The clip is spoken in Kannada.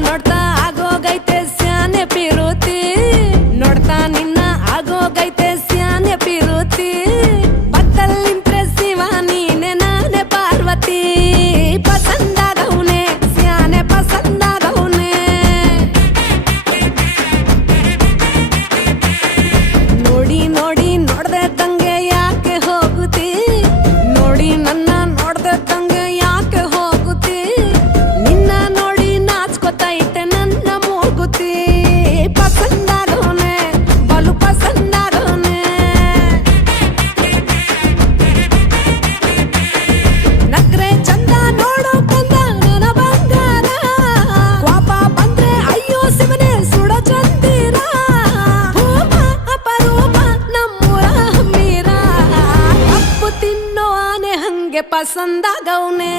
ನೋಡ್ತಾ ಆಗೋಗೈತೆ ಸ್ಯಾನೆ ಪಿರುತಿ ನೋಡ್ತಾ ನಿನ್ನ ಆಗೋಗೈತೆ ಸ್ಯಾನೆ ಪಿರುತಿ ಪಕ್ಕದಲ್ಲಿಂತ್ರೆ ಶಿವ ನೀನೆ ನಾನೇ ಪಾರ್ವತಿ ಪಸಂದಾಗವ್ನೆ ಸ್ಯಾನೆ ಪಸಂದಾಗವ್ನೆ ನೋಡಿ ನೋಡಿ ನೋಡ್ದೆ ತಂಗೆ ಯಾಕೆ ಹೋಗುತ್ತಿ ನೋಡಿ ನನ್ನ ನೋಡ್ದೆ ತಂಗೆ ಯಾಕೆ ಹೋಗುತ್ತಿ ನಿನ್ನ ನೋಡಿ ನಾಚ್ಕೊತೈತೆ ನನ್ನ ಮೂಗುತಿ ಪಸಂದಾಗವ್ನೆ ಬಲು ಪಸಂದಾಗವ್ನೆ ನಕ್ರೆ ಚಂದ ನೋಡೋ ಕಂದ ನನ್ನ ಬಂಗಾರ ಕೋಪ ಬಂದ್ರೆ ಅಯ್ಯೋ ಶಿವನೇ ಸುಡ ಚಂದಿರ ಭೂಮ ಅಪರೂಪ ನಮ್ಮೂರ ಹಮ್ಮೀರ ಕಪ್ಪು ತಿನ್ನೋ ಆನೆ ಹಂಗೆ ಪಸಂದಾಗವ್ನೆ